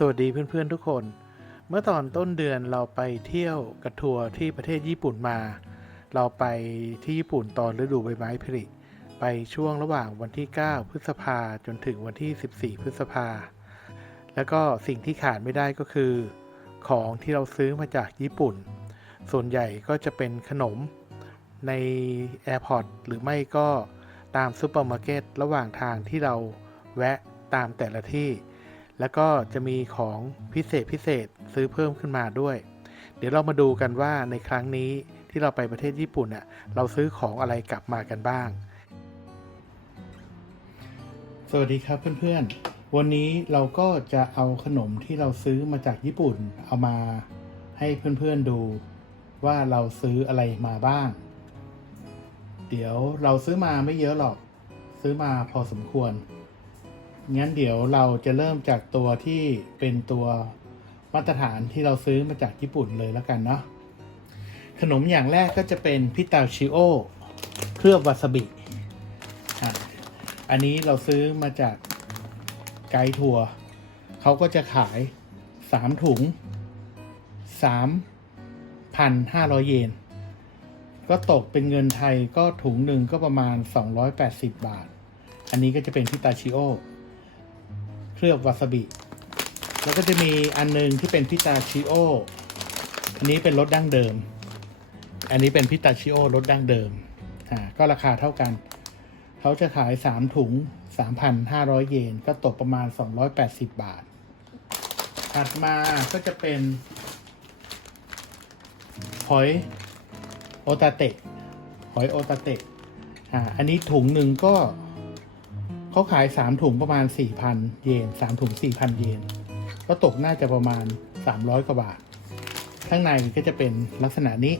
สวัสดีเพื่อนๆทุกคน เมื่อตอนต้นเดือนเราไปเที่ยวกระทัวร์ที่ประเทศญี่ปุ่นมา เราไปที่ญี่ปุ่นตอนฤดูใบไม้ผลิไปช่วงระหว่างวันที่ 9 พฤษภาจนถึงวันที่ 14 พฤษภา แล้วก็สิ่งที่ขาดไม่ได้ก็คือ ของที่เราซื้อมาจากญี่ปุ่น ส่วนใหญ่ก็จะเป็นขนมในแอร์พอร์ตหรือไม่ก็ตามซูเปอร์มาร์เก็ตระหว่างทางที่เราแวะตามแต่ละที่ แล้วก็จะมีของพิเศษพิเศษซื้อเพิ่มขึ้นมาด้วย เดี๋ยวเรามาดูกันว่าในครั้งนี้ที่เราไปประเทศญี่ปุ่นเน่ะเราซื้อของอะไรกลับมากันบ้าง สวัสดีครับเพื่อนๆ วันนี้เราก็จะเอาขนมที่เราซื้อมาจากญี่ปุ่น เอามาให้เพื่อนๆดูว่าเราซื้ออะไรมาบ้าง เดี๋ยวเราซื้อมาไม่เยอะหรอก ซื้อมาพอสมควร งั้นเดี๋ยวเราจะเริ่มจากตัวที่เป็นตัวมาตรฐานที่เราซื้อมาจากญี่ปุ่นเลยแล้วกันเนาะขนมอย่างแรกก็จะเป็นพิตาชิโอเคลือบวาซาบิอันนี้เราซื้อมาจากไกด์ทัวร์เขาก็จะขาย3ถุง3,500เยน ก็ตกเป็นเงินไทยก็ถุงหนึ่งก็ประมาณ280บาท อันนี้ก็จะเป็นพิตาชิโอ เคลือบวาซาบิ แล้วก็จะมีอันหนึงที่เป็นพิตาชิโอ อันนี้เป็นรสดั้งเดิม อันนี้เป็นพิตาชิโอรสดั้งเดิม อ่า ก็ราคาเท่ากัน เขาจะขาย 3 ถุง 3,500 เยน ก็ตกประมาณ 280 บาท ถัดมาก็จะเป็นหอยโอตาเตะหอยโอตาเตะอ่า อันนี้ถุงหนึ่งก็ เขาขาย3ถุงประมาณ4,000เยน3ถุง4,000เยนก็ตกน่าจะประมาณ300กว่าบาท ข้างในก็จะเป็นลักษณะนี้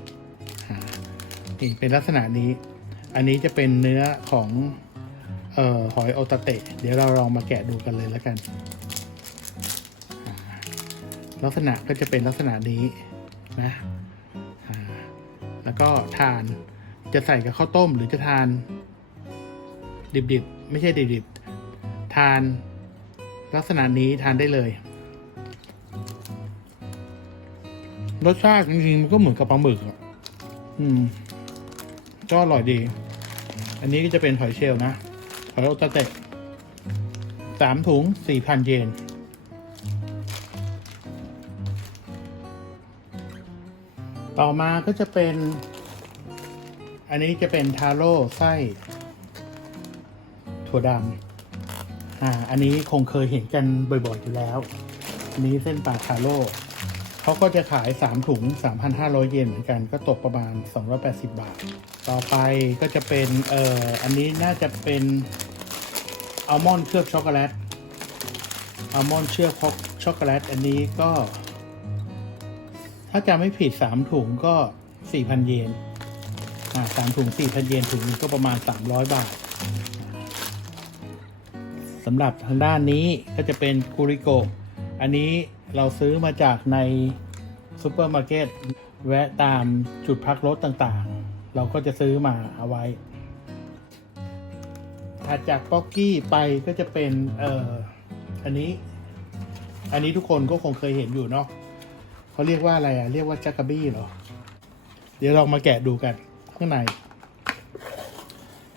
นี่เป็นลักษณะนี้ อันนี้จะเป็นเนื้อของออหอยโอตาเตะ เดี๋ยวเราลองมาแกะดูกันเลยแล้วกัน ลักษณะก็จะเป็นลักษณะนี้นะแล้วก็ทานจะใส่กับข้าวต้มหรือจะทานดิบๆ ไม่ใช่ดิบๆ ทานลักษณะนี้ทานได้เลย รสชาติจริงๆมันก็เหมือนกับปลาหมึกอะอืมก็อร่อยดี อันนี้ก็จะเป็นหอยเชลล์นะหอยโอตาเตะสามถุงสี่พันเยน ต่อมาก็จะเป็น อันนี้จะเป็นทาโร่ไส้ ถั่วดำอ่า อันนี้คงเคยเห็นกันบ่อยๆอยู่แล้วอันนี้เส้นปลาคาโร่เขาก็จะขาย 3 ถุง 3,500 เยนเหมือนกัน ก็ตกประมาณ 280 บาท ต่อไปก็จะเป็นเอ่ออันนี้น่าจะเป็นอัลมอนด์เคลือบช็อกโกแลตอัลมอนด์เชื่อมช็อกโกแลตอันนี้ก็ ถ้าจำไม่ผิด 3 ถุงก็ 4,000 เยนอ่าสามถุง 4,000 เยนถุงนึงก็ประมาณ 300 บาท สำหรับทางด้านนี้ก็จะเป็นกูริโกอันนี้เราซื้อมาจากในซูเปอร์มาร์เก็ตแวะตามจุดพักรถต่างๆ เราก็จะซื้อมาเอาไว้ถัดจากป๊อกกี้ไปก็จะเป็นเอ่ออันนี้ อันนี้ทุกคนก็คงเคยเห็นอยู่เนาะเขาเรียกว่าอะไรอะเรียกว่าจักกะบี้เหรอ เดี๋ยวลองมาแกะดูกันข้างใน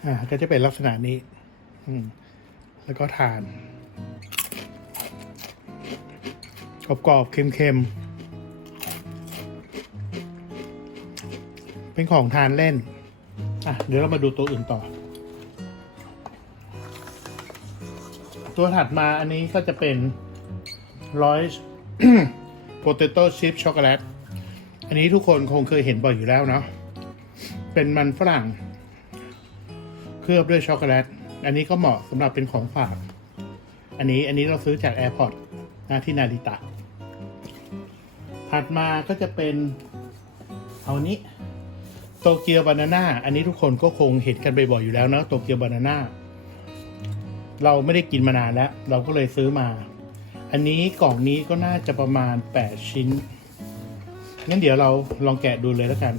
อ่า ก็จะเป็นลักษณะนี้ อืม แล้วก็ทานกรอบๆเค็มๆเป็นของทานเล่น อะ เดี๋ยวเรามาดูตัวอื่นต่อ ตัวถัดมาอันนี้ก็จะเป็นร้อย potato chip ช็อกโกแลต อันนี้ทุกคนคงเคยเห็นบ่อยอยู่แล้วเนาะ เป็นมันฝรั่ง เคลือบด้วยช็อกโกแลต อันนี้ก็เหมาะสำหรับเป็นของฝาก อันนี้อันนี้เราซื้อจากแอร์พอร์ตนะที่นาริตะ ถัดมาก็จะเป็น เอานี้โตเกียวบานาน่าอันนี้ทุกคนก็คงเห็นกันบ่อยๆอยู่แล้วเนะโตเกียวบานาน่าเราไม่ได้กินมานานแล้ว เราก็เลยซื้อมา อันนี้กล่องนี้ก็น่าจะประมาณ 8 ชิ้นงั้นเดี๋ยวเราลองแกะดูเลยแล้วกัน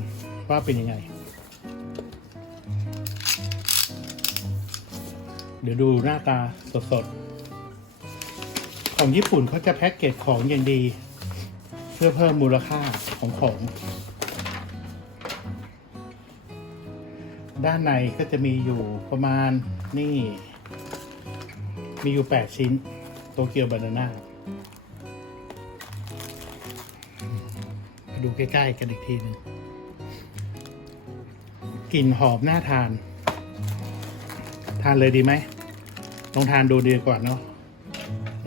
ว่าเป็นยังไง เดี๋ยวดูหน้าตาสดๆ ของญี่ปุ่นเขาจะแพ็กเกจของอย่างดี เพื่อเพิ่มมูลค่าของของ ด้านในก็จะมีอยู่ประมาณนี่ มีอยู่ 8 ชิ้น โตเกียวบานาน่ามาดูใกล้ ๆ กันอีกทีหนึงกลิ่นหอมน่าทาน ทานเลยดีไหมลองทานดูดีกว่าเนาะ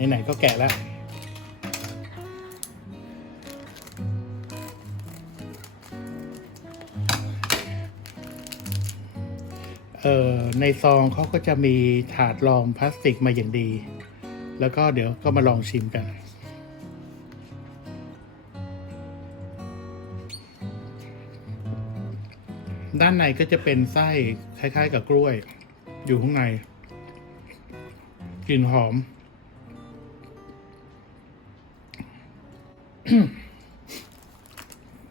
ไหนๆก็แกะแล้ว เอ่อ ในซองเขาก็จะมีถาดรองพลาสติกมาอย่างดี แล้วก็เดี๋ยวก็มาลองชิมกัน ด้านในก็จะเป็นไส้คล้าย ๆ กับกล้วย อยู่ข้างในกลิ่นหอม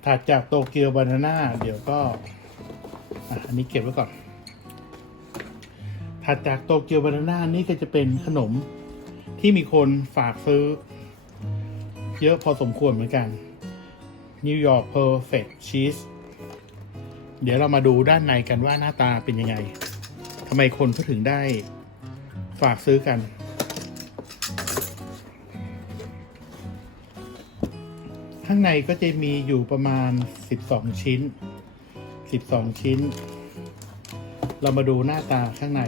ถัดจากโตเกียวบานาน่าเดี๋ยวก็อันนี้เก็บไว้ก่อน ถัดจากโตเกียวบานาน่านี่ก็จะเป็นขนมที่มีคนฝากซื้อ เยอะพอสมควรเหมือนกัน New York Perfect Cheese เดี๋ยวเรามาดูด้านในกันว่าหน้าตาเป็นยังไง ทำไมคนเขาถึงได้ฝากซื้อกัน ข้างในก็จะมีอยู่ประมาณ 12 ชิ้น 12 ชิ้น เรามาดูหน้าตาข้างใน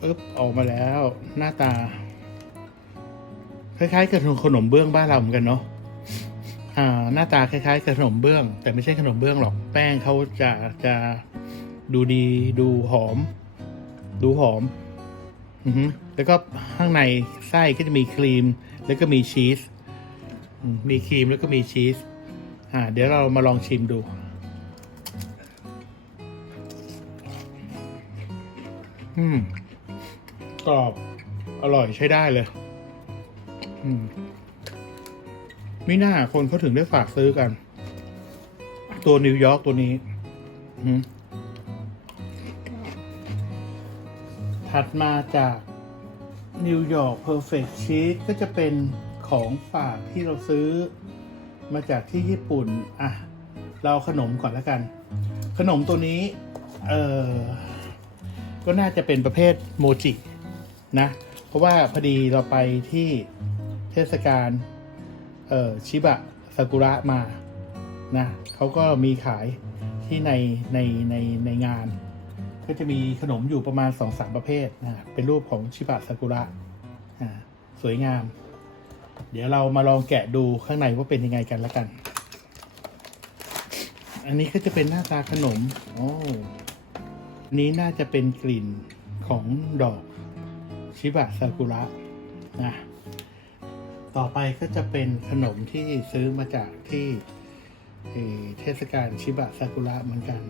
ปึ๊บ ออกมาแล้วหน้าตา คล้ายๆกับขนมเบื้องบ้านเราเหมือนกันเนาะ หน้าตาคล้ายๆขนมเบื้อง แต่ไม่ใช่ขนมเบื้องหรอกแป้งเขาจะจะดูดีดูหอม ดูหอมอือแล้วก็ข้างในไส้ก็จะมีครีม แล้วก็มีชีสมมีครีมแล้วก็มีชีสอ่า เดี๋ยวเรามาลองชิมดูอืมกรอบอร่อยใช้ได้เลย อืม ไม่น่าคนเขาถึงได้ฝากซื้อกัน ตัวนิวยอร์กตัวนี้ถัดมาจากนิวยอร์กเพอร์เฟกชีสก็จะเป็นของฝากที่เราซื้อมาจากที่ญี่ปุ่น อะ เราเอาขนมก่อนแล้วกัน ขนมตัวนี้ เออก็น่าจะเป็นประเภทโมจินะ เพราะว่าพอดีเราไปที่เทศกาล เอ่อชิบะซากุระมานะเขาก็มีขายที่ในในในในงาน ก็จะมีขนมอยู่ประมาณสองสามประเภทนะเป็นรูปของชิบะซากุระอ่าสวยงาม เดี๋ยวเรามาลองแกะดูข้างในว่าเป็นยังไงกันแล้วกัน อันนี้ก็จะเป็นหน้าตาขนมโอ้นนี้น่าจะเป็นกลิ่นของดอกชิบะซากุระนะ ต่อไปก็จะเป็นขนมที่ซื้อมาจากที่เทศกาลชิบะซากุระเหมือนกัน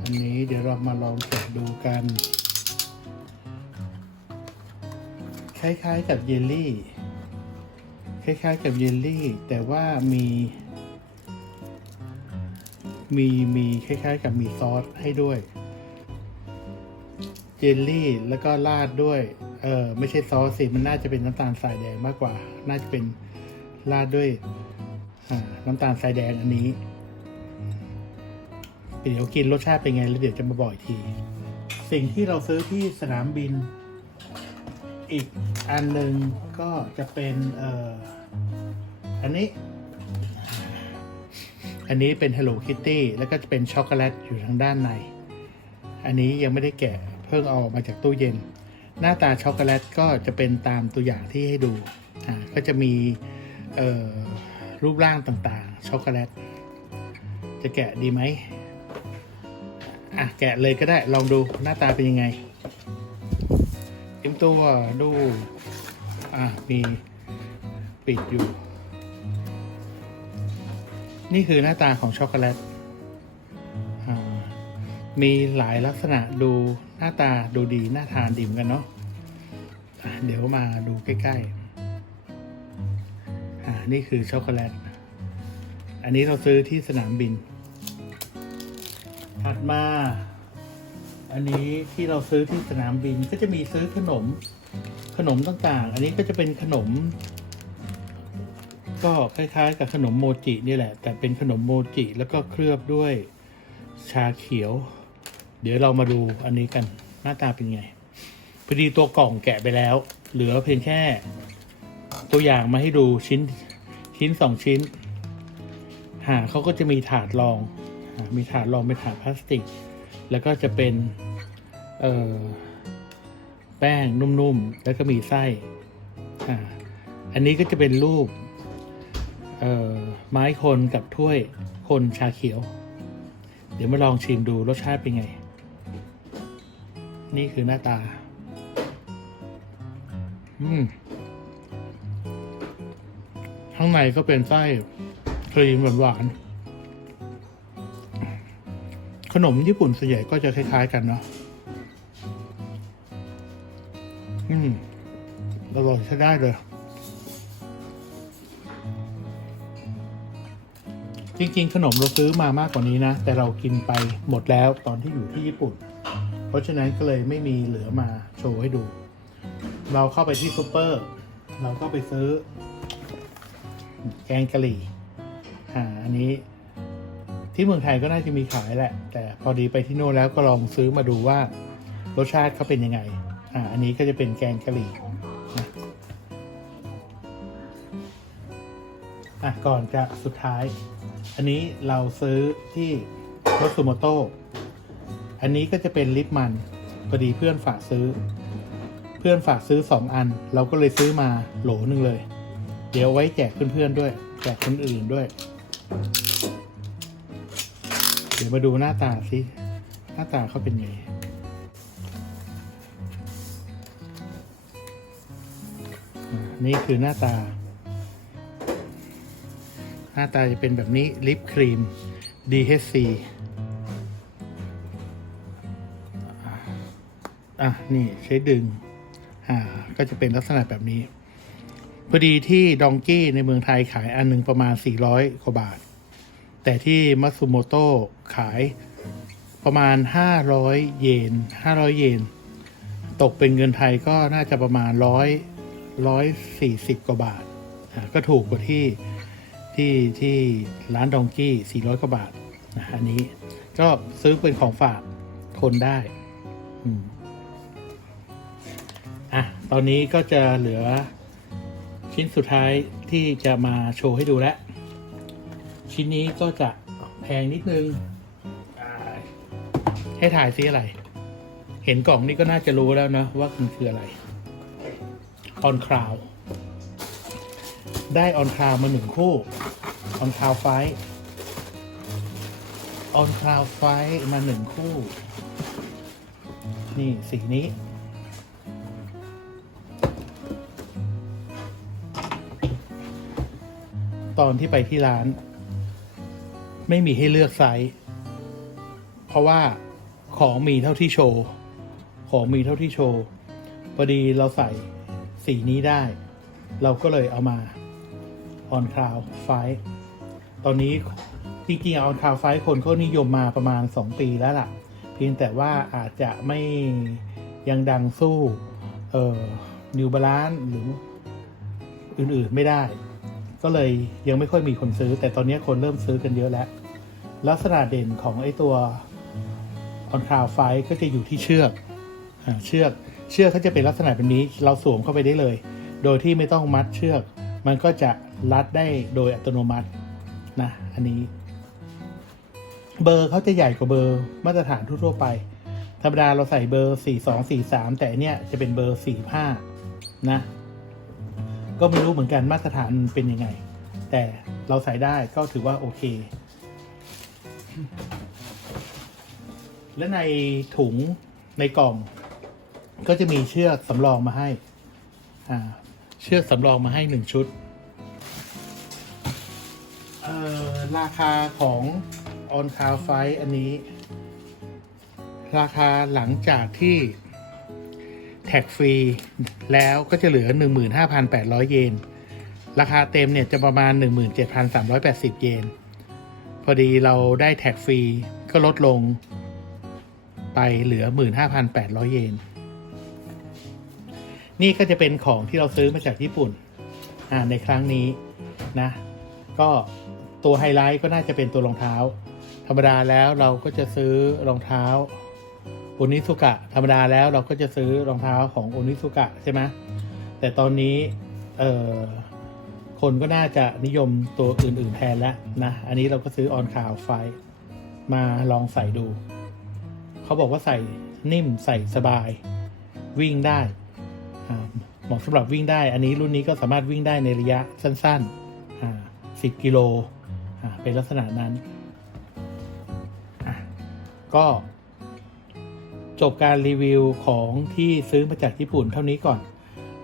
อันนี้เดี๋ยวเรามาลองแกะดูกัน คล้ายๆกับเยลลี่ คล้ายๆกับเยลลี่ แต่ว่ามี มีมีคล้ายๆ กับมีซอสให้ด้วยเจลลี่แล้วก็ราดด้วย เออไม่ใช่ซอสสิมันน่าจะเป็นน้ำตาลทรายแดงมากกว่า น่าจะเป็นราดด้วยน้ำตาลทรายแดงอันนี้เดี๋ยวกินรสชาติเป็นไงแล้วเดี๋ยวจะมาบอกอีกที สิ่งที่เราซื้อที่สนามบิน อีกอันหนึ่งก็จะเป็นเอ่ออันนี้ อันนี้เป็น Hello Kitty แล้วก็จะเป็นช็อกโกแลตอยู่ทางด้านใน อันนี้ยังไม่ได้แกะเพิ่งเอาออกมาจากตู้เย็น หน้าตาช็อกโกแลตก็จะเป็นตามตัวอย่างที่ให้ดูอ่าก็จะมีรูปร่างต่างๆช็อกโกแลตจะแกะดีไหมอะแกะเลยก็ได้ลองดูหน้าตาเป็นยังไงเตรียมตัวดูอะมีปิดอยู่ นี่คือหน้าตาของช็อกโกแลต มีหลายลักษณะดูหน้าตาดูดีน่าทานดีเหมือนกันเนาะะเดี๋ยวมาดูใกล้ๆอ่านี่คือช็อกโกแลต อันนี้เราซื้อที่สนามบิน ถัดมา อันนี้ที่เราซื้อที่สนามบินก็จะมีซื้อขนมขนมต่างๆ อันนี้ก็จะเป็นขนม ก็คล้ายๆ กับขนมโมจินี่แหละ แต่เป็นขนมโมจิแล้วก็เคลือบด้วยชาเขียว เดี๋ยวเรามาดูอันนี้กันหน้าตาเป็นไงพอดีตัวกล่องแกะไปแล้ว เหลือเพียงแค่ ตัวอย่างมาให้ดูชิ้นชิ้นสองชิ้นหาเขาก็จะมีถาดรอง มีถาดรองเป็นถาดพลาสติก แล้วก็จะเป็นเออแป้งนุ่มๆ แล้วก็มีไส้ออันนี้ก็จะเป็นรูปเออไม้คนกับถ้วยคนชาเขียว เดี๋ยวมาลองชิมดูรสชาติเป็นไง นี่คือหน้าตา อืม ข้างในก็เป็นไส้ครีมหวานๆ ขนมญี่ปุ่นส่วนใหญ่ก็จะคล้าย ๆ กันเนาะ อืมอร่อยใช้ได้เลยจริงๆ ขนมเราซื้อมามากกว่านี้นะ แต่เรากินไปหมดแล้วตอนที่อยู่ที่ญี่ปุ่น เพราะฉะนั้นก็เลยไม่มีเหลือมาโชว์ให้ดู เราเข้าไปที่ซูเปอร์ เราก็ไปซื้อ แกงกะหรี่อ่าอันนี้ที่เมืองไทยก็น่าจะมีขายแหละ แต่พอดีไปที่โน่นแล้วก็ลองซื้อมาดูว่ารสชาติเขาเป็นยังไง อ่า อันนี้ก็จะเป็นแกงกะหรี่นะอะก่อนจะสุดท้าย อันนี้เราซื้อที่รสซูโมโต้ อันนี้ก็จะเป็นลิปมันพอดีเพื่อนฝากซื้อ เพื่อนฝากซื้อสองอัน เราก็เลยซื้อมาโหลหนึ่งเลย เดี๋ยวไว้แจกเพื่อนๆด้วย แจกคนอื่นด้วย เดี๋ยวมาดูหน้าตาสิหน้าตาเขาเป็นไงนี่คือหน้าตา หน้าตาจะเป็นแบบนี้ลิปครีม DHC อะนี่ใช้ดึง อ่า ก็จะเป็นลักษณะแบบนี้ พอดีที่ดองกี้ในเมืองไทยขายอันหนึ่งประมาณ 400กว่าบาท แต่ที่มัตสึโมโต้ขายประมาณ 500 เยน 500 เยน ตกเป็นเงินไทยก็น่าจะประมาณ 100 140 กว่าบาท อ่า ก็ถูกกว่าที่ที่ที่ร้านดองกี้ 400 กว่าบาท อันนี้ก็ซื้อเป็นของฝากคนได้ อืม อะ ตอนนี้ก็จะเหลือชิ้นสุดท้ายที่จะมาโชว์ให้ดูแล้ว ชิ้นนี้ก็จะแพงนิดนึง ให้ถ่ายซิอะไร เห็นกล่องนี้ก็น่าจะรู้แล้วนะว่ามันคืออะไร ออนคราว ได้ออนคราวมาหนึ่งคู่ ออนคราวไฟออนคราวไฟมาหนึ่งคู่ นี่สีนี้ ตอนที่ไปที่ร้าน ไม่มีให้เลือกไซส์เพราะว่าของมีเท่าที่โชว์ ของมีเท่าที่โชว์พอดีเราใส่สีนี้ได้ เราก็เลยเอามา on cloud ไฟตอนนี้จริงๆ on cloud ไฟคนก็นิยมมาประมาณ 2 ปีแล้วล่ะ เพียงแต่ว่าอาจจะไม่ยังดังสู้เอ่อ New Balance หรืออื่นๆไม่ได้ ก็เลยยังไม่ค่อยมีคนซื้อ แต่ตอนนี้คนเริ่มซื้อกันเยอะแล้ว ลักษณะเด่นของไอ้ตัว on cloud ไฟก็จะอยู่ที่เชือกอเชือกเชือกเขาจะเป็นลักษณะแบบนี้เราสวมเข้าไปได้เลย โดยที่ไม่ต้องมัดเชือก มันก็จะรัดได้โดยอัตโนมัตินะอันนี้ เบอร์เขาจะใหญ่กว่าเบอร์มาตรฐานทั่วไป ธรรมดาเราใส่เบอร์ 4 2 4 3 แต่เนี้ยจะเป็นเบอร์ 4 5 นะ ก็ไม่รู้เหมือนกันมาตรฐานเป็นยังไง แต่เราใส่ได้ก็ถือว่าโอเค และในถุงในกล่อง ก็จะมีเชือกสำรองมาให้ อ่า เชือกสำรองมาให้หนึ่งชุด เอ่อ ราคาของ on c a r f i อันนี้ ราคาหลังจากที่ แท็กฟรีแล้วก็จะเหลือ 15,800 เยน ราคาเต็มเนี่ยจะประมาณ 17,380 เยน พอดีเราได้แท็กฟรีก็ลดลงไปเหลือ 15,800 เยน นี่ก็จะเป็นของที่เราซื้อมาจากญี่ปุ่นในครั้งนี้นะ ก็ตัวไฮไลท์ก็น่าจะเป็นตัวรองเท้า ธรรมดาแล้วเราก็จะซื้อรองเท้า โอนิสุกะธรรมดาแล้วเราก็จะซื้อรองเท้าของโอนิสุกะใช่ไหมแต่ตอนนี้เออคนก็น่าจะนิยมตัวอื่น ๆแทนแล้วนะ อันนี้เราก็ซื้อออนคาวไฟมาลองใส่ดู เขาบอกว่าใส่นิ่มใส่สบาย วิ่งได้เหมาะสำหรับวิ่งได้ อันนี้รุ่นนี้ก็สามารถวิ่งได้ในระยะสั้นๆ10 กิโลเป็นลักษณะนั้น ก็ จบการรีวิวของที่ซื้อมาจากญี่ปุ่นเท่านี้ก่อน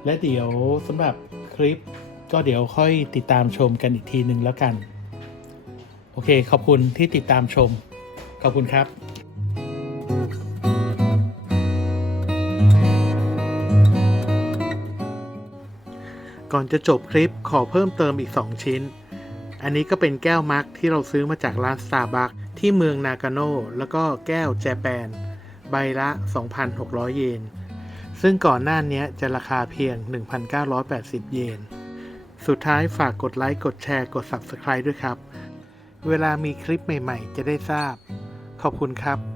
และเดี๋ยวสำหรับคลิปก็เดี๋ยวค่อยติดตามชมกันอีกทีหนึ่งแล้วกัน โอเค ขอบคุณที่ติดตามชม ขอบคุณครับก่อนจะจบคลิปขอเพิ่มเติมอีก 2 ชิ้น อันนี้ก็เป็นแก้วมักที่เราซื้อมาจากร้าน Starbucks ที่เมืองนากาโนแล้วก็แก้วแจแปน ใบละ 2,600 เยน ซึ่งก่อนหน้านี้จะราคาเพียง 1,980 เยน สุดท้ายฝากกดไลค์ กดแชร์ กด Subscribe ด้วยครับ เวลามีคลิปใหม่ ๆ จะได้ทราบ ขอบคุณครับ